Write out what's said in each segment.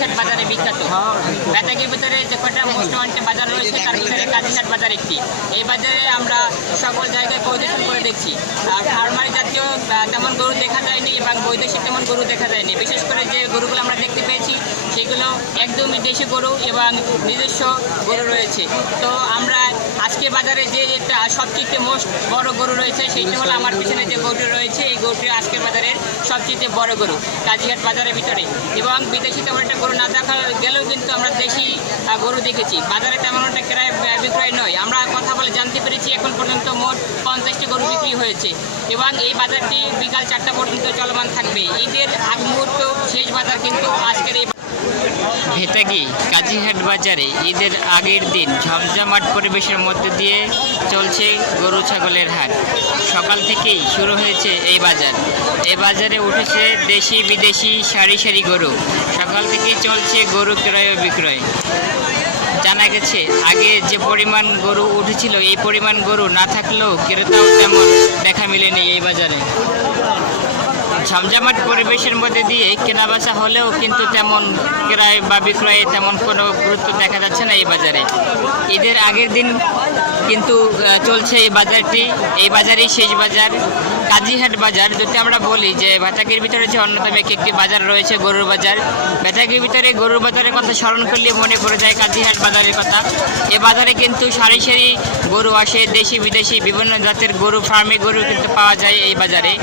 করি বাজারে বিখ্যাত। বেতাগির ভিতরে যে কটা মোস্ট ওয়ান্টেড বাজার রয়েছে, তার ভিতরে কাজিহাট বাজার একটি। এই বাজারে আমরা সকল জায়গায় পরিদর্শন করে দেখছি। ফার্মারি জাতীয় তেমন গরু দেখা যায়নি এবং বৈদেশিক তেমন গরু দেখা যায়নি। বিশেষ করে যে গরুগুলো আমরা দেখতে পেয়েছি, সেগুলো একদমই দেশি গরু এবং নিজস্ব গরু রয়েছে। তো আমরা আজকে বাজারে যে একটা সবচেয়ে মোস্ট বড় গরু রয়েছে সেইটা হলো আমার পিছনে যে গরুটি রয়েছে, এই গরুটি আজকের বাজারের সবচেয়ে বড় গরু, কাজিঘাট বাজারের ভিতরে। এবং বিদেশি তেমন একটা গরু না দেখা গেলেও কিন্তু আমরা দেশি গরু দেখেছি। বাজারে তেমন একটা ক্রয় বিক্রয় নয়। আমরা কথা বলে জানতে পেরেছি এখন পর্যন্ত মোট পঞ্চাশটি গরু বিক্রি হয়েছে। এবং এই বাজারটি বিকাল চারটা পর্যন্ত চলমান থাকবে। ঈদের আগ মুহূর্ত শেষ বাজার কিন্তু আজকের এই ভেতাগি কাজীহাট বাজারে ঈদের আগের দিন ঝমঝমাট পরিবেশের মধ্যে দিয়ে চলছে গরু ছাগলের হাট। সকাল থেকেই শুরু হয়েছে এই বাজার। এই বাজারে উঠেছে দেশি বিদেশি সারি সারি গরু। সকাল থেকেই চলছে গরু ক্রয় ও বিক্রয়। জানা গেছে, আগে যে পরিমাণ গরু উঠেছিল, এই পরিমাণ গরু না থাকলেও ক্রেতাও তেমন দেখা মেলেনি এই বাজারে। ঝমঝমাট পরিবেশের মধ্যে দিয়ে কেনা বেচা হলেও কিন্তু তেমন ক্রয় বা বিক্রয়ে তেমন কোনো গুরুত্ব দেখা যাচ্ছে না এই বাজারে। ঈদের আগের দিন কিন্তু চলছে এই বাজারটি। এই বাজারই শেষ বাজার। কাজীহাট বাজার, যদি আমরা বলি যে ভাটাকির ভিতরে যে অন্যতম এক- একটি বাজার রয়েছে, গরুর বাজার ভাটাকির ভিতরে গরুর বাজারের কথা স্মরণ করলে মনে পড়ে যায় কাজীহাট বাজারের কথা। এ বাজারে কিন্তু সারি সারি গরু আসে, দেশি বিদেশি, বিভিন্ন জাতের গরু ফার্মে গরু কিন্তু পাওয়া যায় এই বাজারে।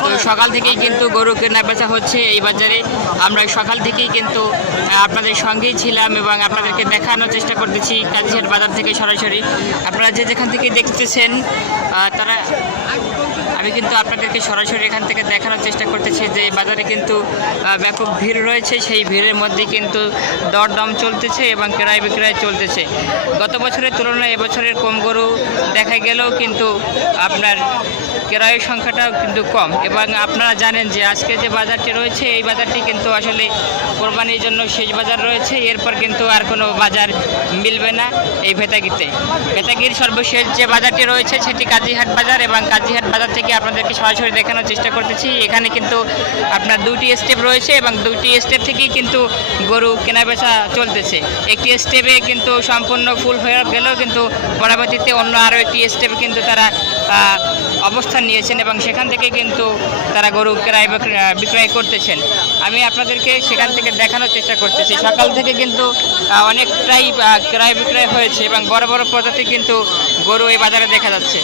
তো সকাল থেকেই কিন্তু গরু কেনা বেচা হচ্ছে এই বাজারে। আমরা সকাল থেকেই কিন্তু আপনাদের সঙ্গেই ছিলাম এবং আপনাদেরকে দেখানোর চেষ্টা করতেছি কাজীহাট বাজার থেকে সরাসরি। আপনারা যে যেখান থেকে দেখতেছেন তারা আমি কিন্তু আপনাদেরকে সরাসরি এখান থেকে দেখানোর চেষ্টা করতেছি যে বাজারে কিন্তু ব্যাপক ভিড় রয়েছে। সেই ভিড়ের মধ্যে কিন্তু দরদাম চলতেছে এবং ক্রয় বিক্রয় চলতেছে। গত বছরের তুলনায় এবছরের কম গরু দেখা গেলেও কিন্তু আপনার ক্রয়ের সংখ্যাটাও কিন্তু কম। এবং আপনারা জানেন যে আজকে যে বাজারটি রয়েছে, এই বাজারটি কিন্তু আসলে কোরবানির জন্য শেষ বাজার রয়েছে। এরপর কিন্তু আর কোনো বাজার মিলবে না এই ভেতাগিতে ভেতাগির সর্বশেষ যে বাজারটি রয়েছে, সেটি কাজীহাট বাজার। এবং কাজীহাট বাজার থেকে আপনাদেরকে সরাসরি দেখানোর চেষ্টা করতেছি। এখানে কিন্তু আপনার দুটি স্টেপ রয়েছে এবং দুটি স্টেপ থেকেই কিন্তু গরু কেনাবেচা চলতেছে। একটি স্টেপে কিন্তু সম্পূর্ণ ফুল হয়ে গেলেও কিন্তু পরবর্তীতে অন্য আরও একটি স্টেপ কিন্তু তারা অবস্থান নিয়েছেন এবং সেখান থেকে কিন্তু তারা গরু ক্রয় বিক্রয়- করতেছেন। আমি আপনাদেরকে সেখান থেকে দেখানোর চেষ্টা করতেছি। সকাল থেকে কিন্তু অনেকটাই ক্রয় বিক্রয় হয়েছে এবং বড় বড় প্রজাতি কিন্তু গরু এই বাজারে দেখা যাচ্ছে।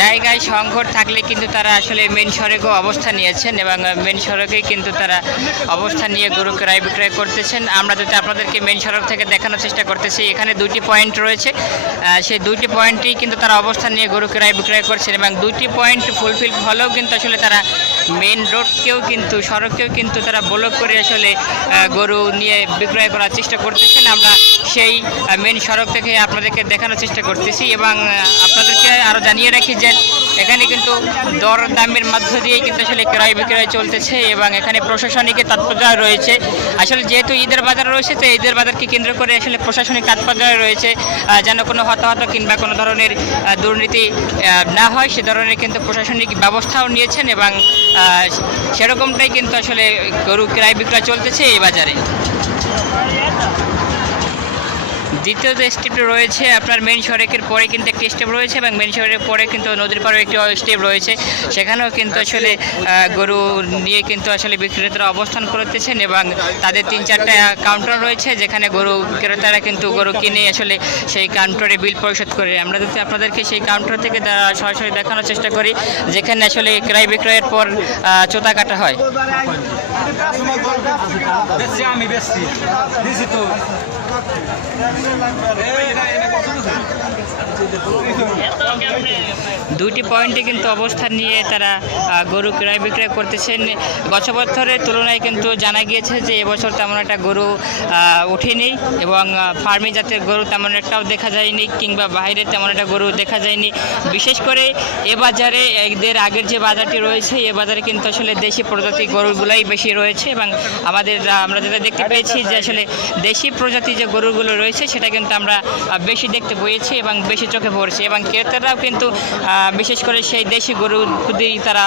জায়গায় সংকট থাকলে কিন্তু তারা আসলে মেন সড়কেও অবস্থান নিয়েছেন এবং মেন সড়কে কিন্তু তারা অবস্থান নিয়ে গরু ক্রয় বিক্রয় করতেছেন। আমরা যদি আপনাদেরকে মেন সড়ক থেকে দেখানোর চেষ্টা করতেছি, এখানে দুটি পয়েন্ট রয়েছে। সেই দুটি পয়েন্টেই কিন্তু তারা অবস্থান নিয়ে গরু ক্রয় বিক্রয় করছেন এবং দুটি পয়েন্ট ফুলফিল হলেও কিন্তু আসলে তারা মেন রোডকেও কিন্তু, সড়ককেও কিন্তু তারা ব্লক করে আসলে গরু নিয়ে বিক্রয় করার চেষ্টা করতেছেন। আমরা সেই মেন সড়ক থেকে আপনাদেরকে দেখানোর চেষ্টা করতেছি এবং আপনাদেরকে আরও জানিয়ে রাখি যে এখানে কিন্তু দর দামের মধ্য দিয়ে কিন্তু আসলে ক্রয় বিক্রয় চলতেছে এবং এখানে প্রশাসনিক তাৎপর্য রয়েছে। আসলে যেহেতু ঈদের বাজার রয়েছে, তো ঈদের বাজারকে কেন্দ্র করে আসলে প্রশাসনিক তাৎপর্য রয়েছে যেন কোনো হতাহত কিংবা কোনো ধরনের দুর্নীতি না হয় সে ধরনের কিন্তু প্রশাসনিক ব্যবস্থাও নিয়েছেন এবং সেরকমটাই কিন্তু আসলে গরু ক্রয় বিক্রয় চলতেছে এই বাজারে। দ্বিতীয় যে স্টেপটি রয়েছে, আপনার মেন সড়কের পরে কিন্তু একটি স্টেপ রয়েছে এবং মেন সড়কের পরে কিন্তু নদীর পাড়ে একটি স্টেপ রয়েছে। সেখানেও কিন্তু আসলে গরু নিয়ে কিন্তু আসলে বিক্রেতারা অবস্থান করতেছেন এবং তাদের তিন চারটা কাউন্টার রয়েছে, যেখানে গরু ক্রেতারা কিন্তু গরু কিনে আসলে সেই কাউন্টারে বিল পরিশোধ করে। আমরা যদি আপনাদেরকে সেই কাউন্টার থেকে সরাসরি দেখানোর চেষ্টা করি, যেখানে আসলে ক্রয় বিক্রয়ের পর চোতা কাটা হয়। আমি তো। দুইটি পয়েন্টে কিন্তু অবস্থান নিয়ে তারা গরু ক্রয় বিক্রয় করতেছেন। গত বছরের তুলনায় কিন্তু জানা গিয়েছে যে এবছর তেমন একটা গরু ওঠেনি এবং ফার্মি জাতের গরু তেমন একটাও দেখা যায়নি কিংবা বাইরে তেমন একটা গরু দেখা যায়নি। বিশেষ করে এ বাজারে এদের আগের যে বাজারটি রয়েছে, এ বাজারে কিন্তু আসলে দেশি প্রজাতি গরুগুলাই বেশি রয়েছে এবং আমাদের আমরা যেটা দেখতে পেয়েছি যে আসলে দেশি প্রজাতি যে গরুগুলো রয়েছে, সেটা সেটা কিন্তু আমরা বেশি দেখতে পেয়েছি এবং বেশি চোখে পড়ছে এবং ক্রেতারাও কিন্তু বিশেষ করে সেই দেশি গরুর প্রতি তারা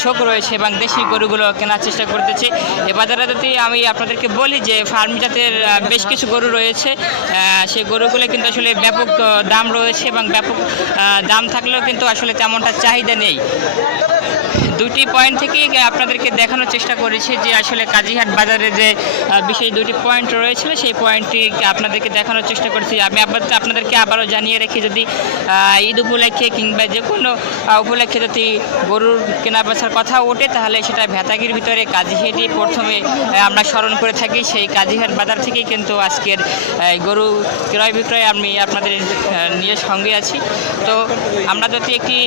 ঝোঁক রয়েছে এবং দেশি গরুগুলো কেনার চেষ্টা করতেছে। এ বাজারে যদি আমি আপনাদেরকে বলি যে ফার্ম জাতের বেশ কিছু গরু রয়েছে সেই গরুগুলো কিন্তু আসলে ব্যাপক দাম রয়েছে এবং ব্যাপক দাম থাকলেও কিন্তু আসলে তেমনটা চাহিদা নেই। দুটি পয়েন্ট থেকেই আপনাদেরকে দেখানোর চেষ্টা করেছি যে আসলে কাজীহাট বাজারে যে বিশেষ দুটি পয়েন্ট রয়েছিল, সেই পয়েন্টটি আপনাদেরকে দেখানোর চেষ্টা করেছি। আমি আবার আপনাদেরকে আবারও জানিয়ে রাখি, যদি ঈদ উপলক্ষে কিংবা যে কোনো উপলক্ষে যদি গরুর কেনা বেচার কথা ওঠে, তাহলে সেটা ভেতাগির ভিতরে কাজীহাটই প্রথমে আমরা স্মরণ করে থাকি। সেই কাজীহাট বাজার থেকেই কিন্তু আজকের গরু ক্রয় বিক্রয় আমি আপনাদের নিয়ে সঙ্গে আছি। তো আমরা যদি একটি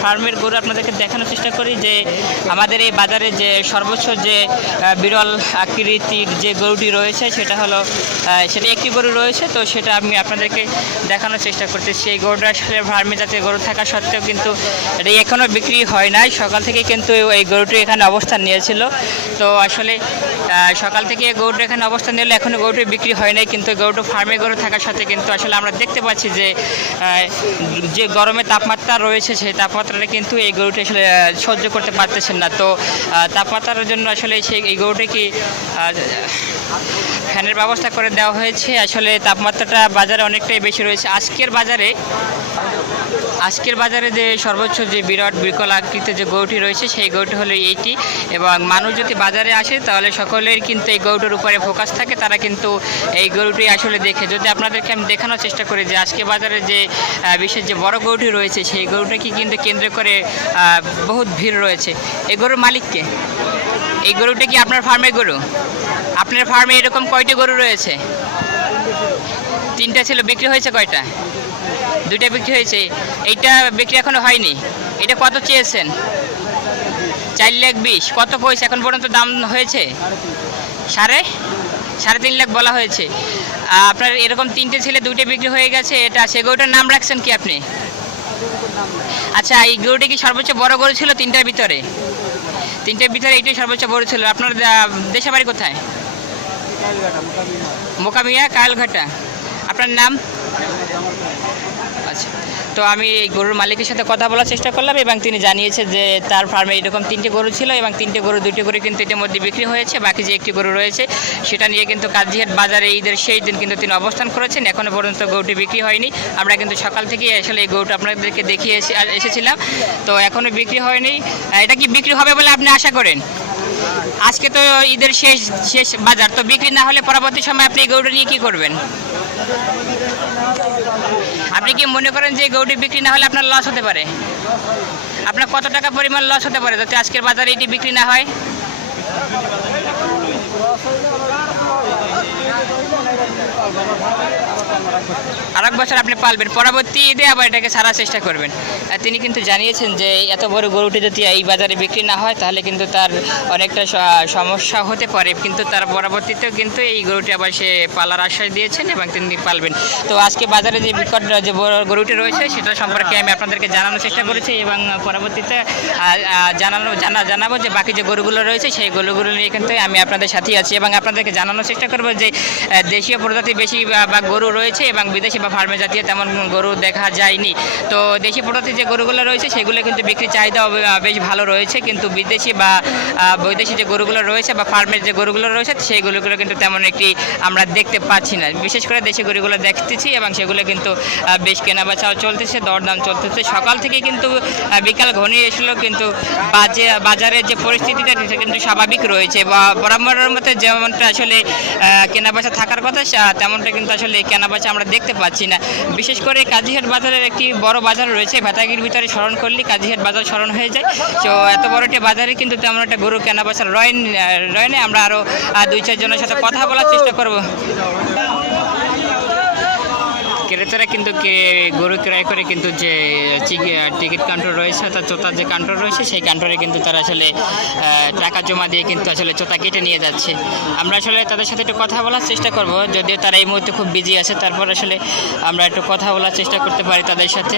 ফার্মের গরু আপনাদেরকে দেখানোর চেষ্টা করি যে আমাদের এই বাজারে যে সর্বোচ্চ যে বিরল আকৃতির যে গরুটি রয়েছে সেটা হলো সেটা একটি গরু রয়েছে তো সেটা আমি আপনাদেরকে দেখানোর চেষ্টা করতেছি। এই গরুটা আসলে ফার্মে যাতে গরু থাকা সত্ত্বেও কিন্তু এটা এখনও বিক্রি হয় নাই। সকাল থেকে কিন্তু এই গরুটি এখানে অবস্থান নিয়েছিল। তো আসলে সকাল থেকে গরুটা এখানে অবস্থান নিলে এখনও গরুটি বিক্রি হয় নাই কিন্তু গরুটা ফার্মে গরু থাকার সাথে কিন্তু আসলে আমরা দেখতে পাচ্ছি যে যে গরমে তাপমাত্রা রয়েছে সেই তাপমাত্রাটা কিন্তু এই গরুটি আসলে আহ, সহ্য করতে পারতেছেন না। তো তাপমাত্রার জন্য আসলে সেই এই গরুটি কি ফ্যানের ব্যবস্থা করে দেওয়া হয়েছে? আসলে তাপমাত্রাটা বাজারে অনেকটাই বেশি রয়েছে। আজকের বাজারে আজকের বাজারে যে সর্বোচ্চ যে বিরাট বিকল আকৃতির যে গরুটি রয়েছে, সেই গরুটি হলো এইটি। এবং মানুষ যদি বাজারে আসে, তাহলে সকলের কিন্তু এই গরুটির উপরে ফোকাস থাকে, তারা কিন্তু এই গরুটি আসলে দেখে। যদি আপনাদেরকে আমি দেখানোর চেষ্টা করি যে আজকে বাজারে যে বিশেষ যে বড় গরুটি রয়েছে, সেই গরুটাকে কিন্তু কেন্দ্র করে বহুত ভিড় রয়েছে। এই গরুর মালিককে এই গরুটা কি আপনার ফার্মের গরু? আপনার ফার্মে এরকম কয়টি গরু রয়েছে? তিনটা ছিল, বিক্রি হয়েছে কয়টা? দুইটা বিক্রি হয়েছে। এইটা বিক্রি এখনও হয়নি। এটা কত চেয়েছেন? চার লাখ বিশ। কত পয়সা? এখন পর্যন্ত দাম হয়েছে? সাড়ে? সাড়ে তিন লাখ বলা হয়েছে। আপনার এরকম তিনটে ছেলে দুইটা বিক্রি হয়ে গেছে, এটা সে গরুটার নাম রাখছেন কি আপনি? আচ্ছা এই গরুটা কি সর্বোচ্চ বড় গরু ছিল তিনটার ভিতরে? তিনটার ভিতরে এইটাই সর্বোচ্চ বড় ছিল। আপনার দেশে বাড়ি কোথায়? মোকামিয়া কায়ালঘাটা আপনার নাম? আচ্ছা তো আমি এই গরুর মালিকের সাথে কথা বলার চেষ্টা করলাম এবং তিনি জানিয়েছে যে তার ফার্মে এরকম তিনটে গরু ছিল এবং তিনটে গরু, দুইটি গরু কিন্তু ইতিমধ্যে বিক্রি হয়েছে, বাকি যে একটি গরু রয়েছে সেটা নিয়ে কিন্তু কাজিহাট বাজারে ঈদের সেই দিন কিন্তু তিনি অবস্থান করেছেন। এখনও পর্যন্ত গরুটি বিক্রি হয়নি। আমরা কিন্তু সকাল থেকে আসলে এই গরুটা আপনাদেরকে দেখিয়ে এসে, এসেছিলাম। তো এখনও বিক্রি হয়নি। এটা কি বিক্রি হবে বলে আপনি আশা করেন? আজকে তো ঈদের শেষ শেষ বাজার। তো বিক্রি না হলে পরবর্তী সময় আপনি এই গরুটা নিয়ে কী করবেন? আপনি কি মনে করেন যে গৌটি বিক্রি না হলে আপনার লস হতে পারে? আপনার কত টাকা পরিমাণ লস হতে পারে যাতে আজকের বাজারে এটি বিক্রি না হয়? আর এক বছর আপনি পালবেন। পরবর্তী ঈদে আবার এটাকে সারার চেষ্টা করবেন। তিনি কিন্তু জানিয়েছেন যে, এত বড় গরুটি যদি এই বাজারে বিক্রি না হয়, তাহলে কিন্তু তার অনেকটা সমস্যা হতে পারে। কিন্তু তার পরবর্তীতেও কিন্তু এই গরুটি আবার সে পালার আশ্বাস দিয়েছেন এবং তিনি পালবেন। তো আজকে বাজারে যে বিকট যে গরুটি রয়েছে, সেটা সম্পর্কে আমি আপনাদেরকে জানানোর চেষ্টা করেছি এবং পরবর্তীতে জানানো জানা জানাব যে বাকি যে গরুগুলো রয়েছে, সেই গরুগুলো নিয়ে কিন্তু আমি আপনাদের সাথেই আছি এবং আপনাদেরকে জানানোর চেষ্টা করব যে দেশীয় প্রজাতি বেশি বা গরু রয়েছে এবং বিদেশি বা ফার্মে জাতীয় তেমন গরু দেখা যায়নি। তো দেশি প্রজাতির যে গরুগুলো রয়েছে, সেগুলো কিন্তু বিক্রি চাহিদা বেশ ভালো রয়েছে। কিন্তু বিদেশি বা বৈদেশি যে গরুগুলো রয়েছে বা ফার্মের যে গরুগুলো রয়েছে সেই গরুগুলো কিন্তু তেমন একটি আমরা দেখতে পাচ্ছি না। বিশেষ করে দেশি গরুগুলো দেখতেছি এবং সেগুলো কিন্তু বেশ কেনা বেচাও চলতেছে, দরদাম চলতেছে। সকাল থেকে কিন্তু বিকাল ঘনিয়ে এসলেও কিন্তু বাজে, বাজারের যে পরিস্থিতিটা, সেটা কিন্তু স্বাভাবিক রয়েছে। বা বরাবরের মতো যেমনটা আসলে কেনাবেচা থাকার কথা তেমনটা কিন্তু আসলে কেনাবেচা আমরা দেখতে পাচ্ছি না। বিশেষ করে কাজীহাট বাজারের একটি বড় বাজার রয়েছে ভেতাগির ভিতরে স্মরণ করলে কাজীহাট বাজার স্মরণ হয়ে যায়। তো এত বড় একটি বাজারে কিন্তু তেমন একটা গরু কেনা কেনাবেচা রয়ন রয়নে আমরা আরও দুই, চারজনের সাথে কথা বলার চেষ্টা করব। ক্রেতারা কিন্তু গরু ক্রয় করে কিন্তু যে টিকিট কাউন্টার রয়েছে অর্থাৎ চোতার যে কাউন্টার রয়েছে সেই কাউন্টারে কিন্তু তারা আসলে টাকা জমা দিয়ে কিন্তু আসলে চোতা কেটে নিয়ে যাচ্ছে। আমরা আসলে তাদের সাথে একটু কথা বলার চেষ্টা করব যদিও তারা এই মুহূর্তে খুব বিজি আছে তারপর আসলে আমরা একটু কথা বলার চেষ্টা করতে পারি তাদের সাথে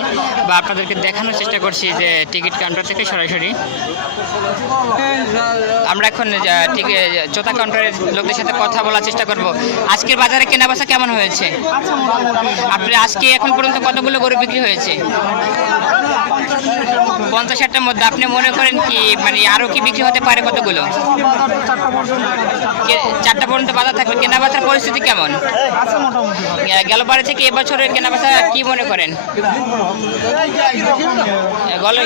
বা আপনাদেরকে দেখানোর চেষ্টা করছি যে টিকিট কাউন্টার থেকে সরাসরি। আমরা এখন চোতা কাউন্টারের লোকদের সাথে কথা বলার চেষ্টা করব। আজকের বাজারে কেনাবেচা কেমন হয়েছে? আপনি আজকে এখন পর্যন্ত কতগুলো গরু বিক্রি হয়েছে? পঞ্চাশ ষাটটার মধ্যে। আপনি মনে করেন কি মানে আরও কি বিক্রি হতে পারে কতগুলো? চারটা পর্যন্ত বাজার থাকবে। কেনাবেচার পরিস্থিতি কেমন? গেল বারে থেকে এবছরের কেনাবেচা কি মনে করেন?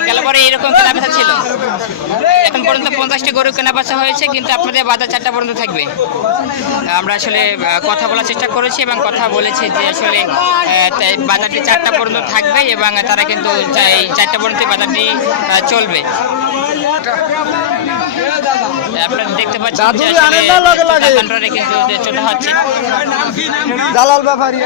গেল- বারে এরকম কেনাবেচা ছিল। এখন পর্যন্ত পঞ্চাশটি গরু কেনাবেচা হয়েছে, কিন্তু আপনাদের বাজার চারটা পর্যন্ত থাকবে। আমরা আসলে কথা বলার চেষ্টা করেছি এবং কথা বলেছি যে আসলে তাই বাজারটি চারটা পর্যন্ত থাকবে এবং তারা কিন্তু এই চারটা পর্যন্ত বাজারটি চলবে। আপনারা দেখতে পাচ্ছেন কিন্তু যে হচ্ছে দালাল ব্যাপারী।